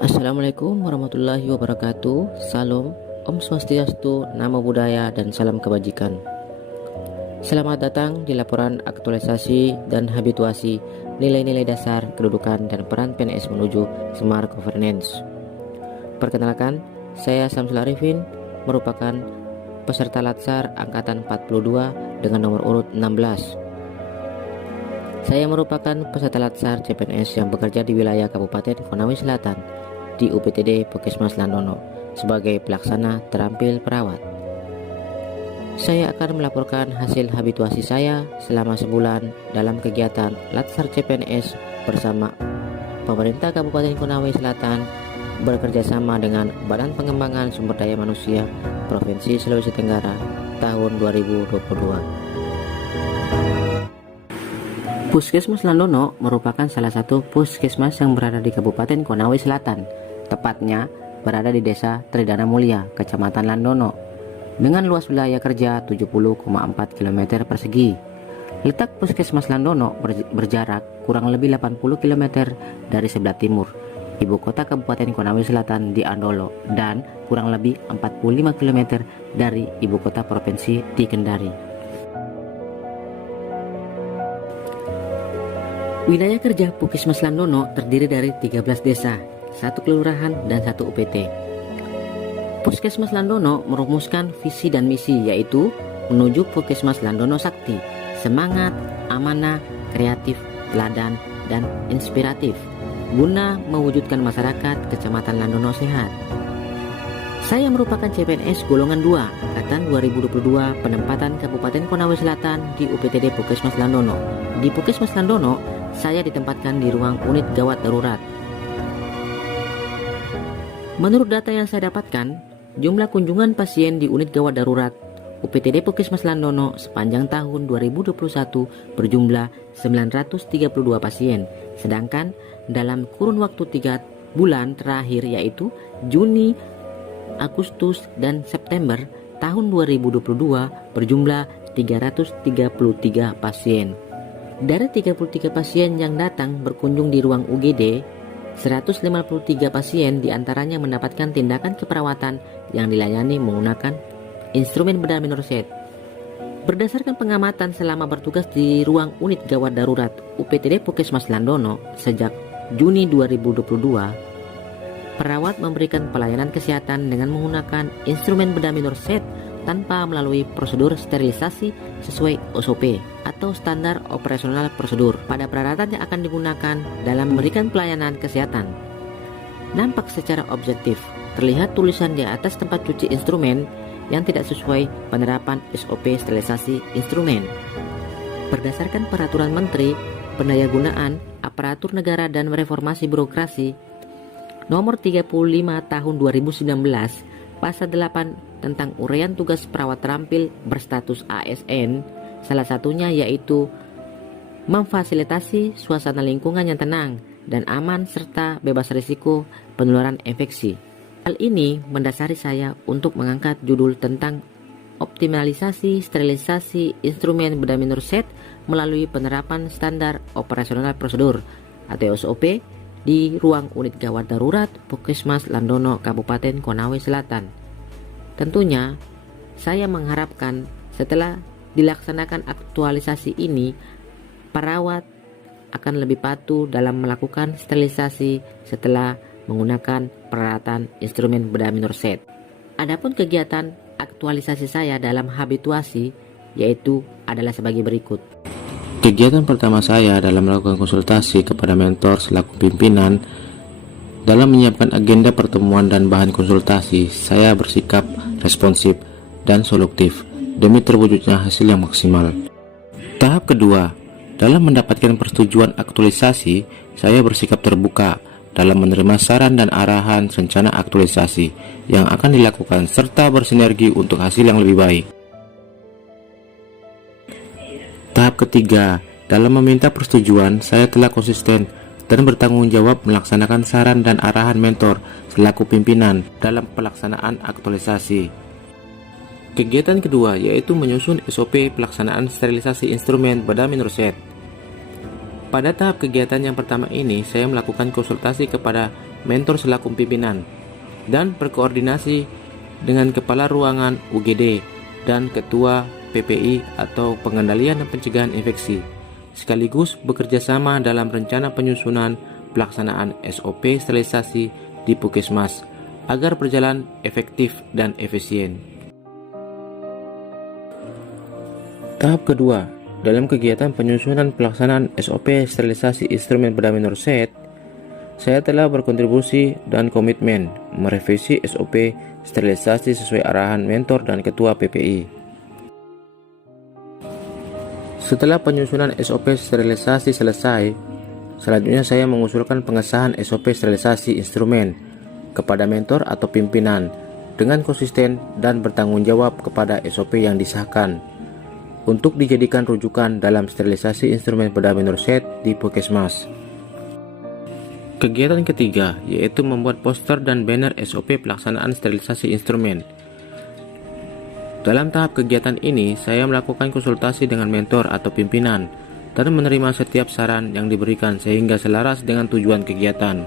Assalamualaikum warahmatullahi wabarakatuh. Salam, Om Swastiastu, Namo Buddhaya, dan salam kebajikan. Selamat datang di laporan aktualisasi dan habituasi nilai-nilai dasar kedudukan dan peran PNS menuju Smart Governance. Perkenalkan, saya Samsul Arifin, merupakan peserta Latsar Angkatan 42 dengan nomor urut 16. Saya merupakan peserta Latsar CPNS yang bekerja di wilayah Kabupaten Konawe Selatan di UPTD Puskesmas Landono sebagai pelaksana terampil perawat. Saya akan melaporkan hasil habituasi saya selama sebulan dalam kegiatan Latsar CPNS bersama pemerintah Kabupaten Konawe Selatan bekerjasama dengan Badan Pengembangan Sumber Daya Manusia Provinsi Sulawesi Tenggara tahun 2022. Puskesmas Landono merupakan salah satu puskesmas yang berada di Kabupaten Konawe Selatan, tepatnya berada di Desa Tridana Mulia, Kecamatan Landono, dengan luas wilayah kerja 70,4 km persegi. Letak Puskesmas Landono berjarak kurang lebih 80 km dari sebelah timur ibu kota Kabupaten Konawe Selatan di Andolo dan kurang lebih 45 km dari ibu kota provinsi di Kendari. Wilayah kerja Puskesmas Landono terdiri dari 13 desa, 1 kelurahan, dan 1 UPT. Puskesmas Landono merumuskan visi dan misi, yaitu menuju Puskesmas Landono Sakti, semangat, amanah, kreatif, teladan, dan inspiratif, guna mewujudkan masyarakat Kecamatan Landono sehat. Saya merupakan CPNS golongan 2 angkatan 2022 penempatan Kabupaten Konawe Selatan di UPTD Puskesmas Landono. Di Puskesmas Landono, saya ditempatkan di ruang unit gawat darurat. Menurut data yang saya dapatkan, jumlah kunjungan pasien di unit gawat darurat UPTD Puskesmas Landono sepanjang tahun 2021 berjumlah 932 pasien, sedangkan dalam kurun waktu 3 bulan terakhir yaitu Juni, Agustus, dan September tahun 2022 berjumlah 333 pasien. Dari 33 pasien yang datang berkunjung di ruang UGD, 153 pasien diantaranya mendapatkan tindakan keperawatan yang dilayani menggunakan instrumen bedah minor set. Berdasarkan pengamatan selama bertugas di ruang unit gawat darurat UPTD Puskesmas Landono sejak Juni 2022, perawat memberikan pelayanan kesehatan dengan menggunakan instrumen bedah minor set tanpa melalui prosedur sterilisasi sesuai SOP atau standar operasional prosedur pada peralatan yang akan digunakan dalam memberikan pelayanan kesehatan. Nampak secara objektif, terlihat tulisan di atas tempat cuci instrumen yang tidak sesuai penerapan SOP sterilisasi instrumen. Berdasarkan Peraturan Menteri Pendayagunaan Aparatur Negara dan Reformasi Birokrasi Nomor 35 Tahun 2019, Pasal 8 tentang uraian tugas perawat terampil berstatus ASN, salah satunya yaitu memfasilitasi suasana lingkungan yang tenang dan aman serta bebas risiko penularan infeksi. Hal ini mendasari saya untuk mengangkat judul tentang optimalisasi sterilisasi instrumen bedah minor set melalui penerapan standar operasional prosedur atau SOP di ruang unit gawat darurat Puskesmas Landono Kabupaten Konawe Selatan. Tentunya saya mengharapkan setelah dilaksanakan aktualisasi ini, perawat akan lebih patuh dalam melakukan sterilisasi setelah menggunakan peralatan instrumen bedah minor set. Adapun kegiatan aktualisasi saya dalam habituasi yaitu adalah sebagai berikut. Kegiatan pertama saya dalam melakukan konsultasi kepada mentor selaku pimpinan dalam menyiapkan agenda pertemuan dan bahan konsultasi. Saya bersikap responsif dan solutif demi terwujudnya hasil yang maksimal. Tahap kedua, dalam mendapatkan persetujuan aktualisasi, saya bersikap terbuka dalam menerima saran dan arahan rencana aktualisasi yang akan dilakukan serta bersinergi untuk hasil yang lebih baik. Tahap ketiga, dalam meminta persetujuan, saya telah konsisten dan bertanggung jawab melaksanakan saran dan arahan mentor selaku pimpinan dalam pelaksanaan aktualisasi. Kegiatan kedua yaitu menyusun SOP pelaksanaan sterilisasi instrumen bedah minor set. Pada tahap kegiatan yang pertama ini, saya melakukan konsultasi kepada mentor selaku pimpinan dan berkoordinasi dengan kepala ruangan UGD dan ketua PPI atau pengendalian dan pencegahan infeksi, sekaligus bekerja sama dalam rencana penyusunan pelaksanaan SOP sterilisasi di Puskesmas agar berjalan efektif dan efisien. Tahap kedua, dalam kegiatan penyusunan pelaksanaan SOP sterilisasi instrumen pada minor set, saya telah berkontribusi dan komitmen merevisi SOP sterilisasi sesuai arahan mentor dan ketua PPI. Setelah penyusunan SOP sterilisasi selesai, selanjutnya saya mengusulkan pengesahan SOP sterilisasi instrumen kepada mentor atau pimpinan dengan konsisten dan bertanggung jawab kepada SOP yang disahkan untuk dijadikan rujukan dalam sterilisasi instrumen pada minor set di Puskesmas. Kegiatan ketiga yaitu membuat poster dan banner SOP pelaksanaan sterilisasi instrumen. Dalam tahap kegiatan ini, saya melakukan konsultasi dengan mentor atau pimpinan dan menerima setiap saran yang diberikan sehingga selaras dengan tujuan kegiatan.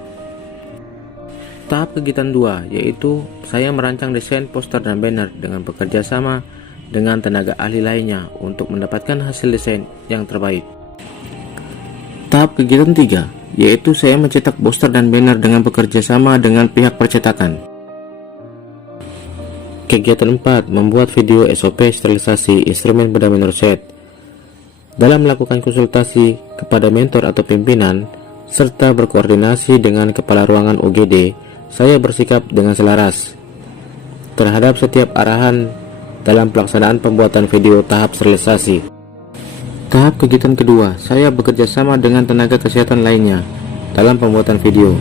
Tahap kegiatan 2 yaitu saya merancang desain poster dan banner dengan bekerja sama dengan tenaga ahli lainnya untuk mendapatkan hasil desain yang terbaik. Tahap kegiatan 3 yaitu saya mencetak poster dan banner dengan bekerja sama dengan pihak percetakan. Kegiatan 4 membuat video SOP sterilisasi instrumen pada minor set. Dalam melakukan konsultasi kepada mentor atau pimpinan serta berkoordinasi dengan kepala ruangan UGD, saya bersikap dengan selaras terhadap setiap arahan dalam pelaksanaan pembuatan video tahap sterilisasi. Tahap kegiatan kedua, saya bekerja sama dengan tenaga kesehatan lainnya dalam pembuatan video.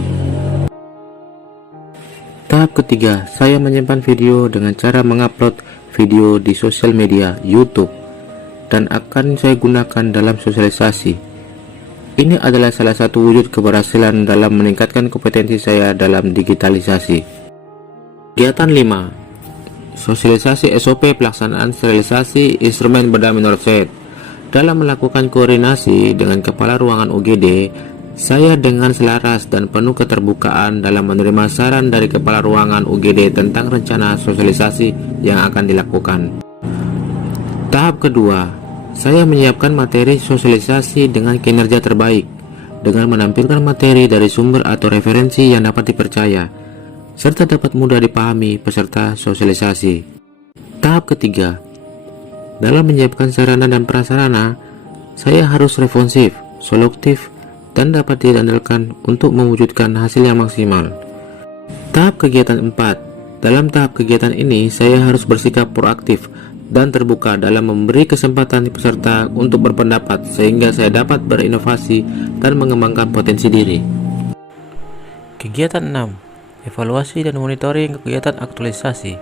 Tahap ketiga, saya menyimpan video dengan cara mengupload video di sosial media YouTube dan akan saya gunakan dalam sosialisasi. Ini adalah salah satu wujud keberhasilan dalam meningkatkan kompetensi saya dalam digitalisasi. Kegiatan 5, sosialisasi SOP pelaksanaan sterilisasi instrumen pada minor set. Dalam melakukan koordinasi dengan kepala ruangan UGD, saya dengan selaras dan penuh keterbukaan dalam menerima saran dari kepala ruangan UGD tentang rencana sosialisasi yang akan dilakukan. Tahap kedua, saya menyiapkan materi sosialisasi dengan kinerja terbaik dengan menampilkan materi dari sumber atau referensi yang dapat dipercaya serta dapat mudah dipahami peserta sosialisasi. Tahap ketiga, dalam menyiapkan sarana dan prasarana, saya harus responsif, solutif, dan dapat diandalkan untuk mewujudkan hasil yang maksimal. Tahap kegiatan 4. Dalam tahap kegiatan ini, saya harus bersikap proaktif dan terbuka dalam memberi kesempatan peserta untuk berpendapat sehingga saya dapat berinovasi dan mengembangkan potensi diri. Kegiatan 6. Evaluasi dan monitoring kegiatan aktualisasi.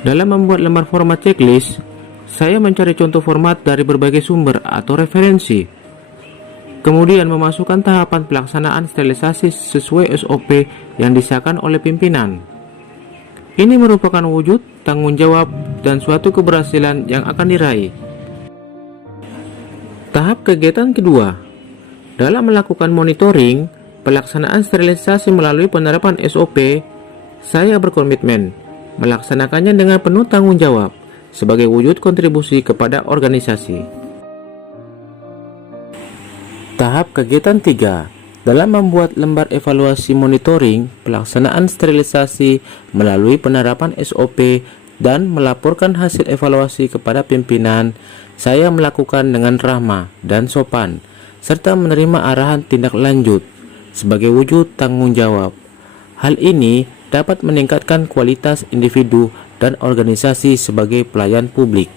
Dalam membuat lembar format checklist, saya mencari contoh format dari berbagai sumber atau referensi. Kemudian memasukkan tahapan pelaksanaan sterilisasi sesuai SOP yang disahkan oleh pimpinan. Ini merupakan wujud tanggung jawab dan suatu keberhasilan yang akan diraih. Tahap kegiatan kedua, dalam melakukan monitoring pelaksanaan sterilisasi melalui penerapan SOP, saya berkomitmen melaksanakannya dengan penuh tanggung jawab sebagai wujud kontribusi kepada organisasi. Tahap kegiatan 3, dalam membuat lembar evaluasi monitoring pelaksanaan sterilisasi melalui penerapan SOP dan melaporkan hasil evaluasi kepada pimpinan, saya melakukan dengan ramah dan sopan serta menerima arahan tindak lanjut sebagai wujud tanggung jawab. Hal ini dapat meningkatkan kualitas individu dan organisasi sebagai pelayan publik.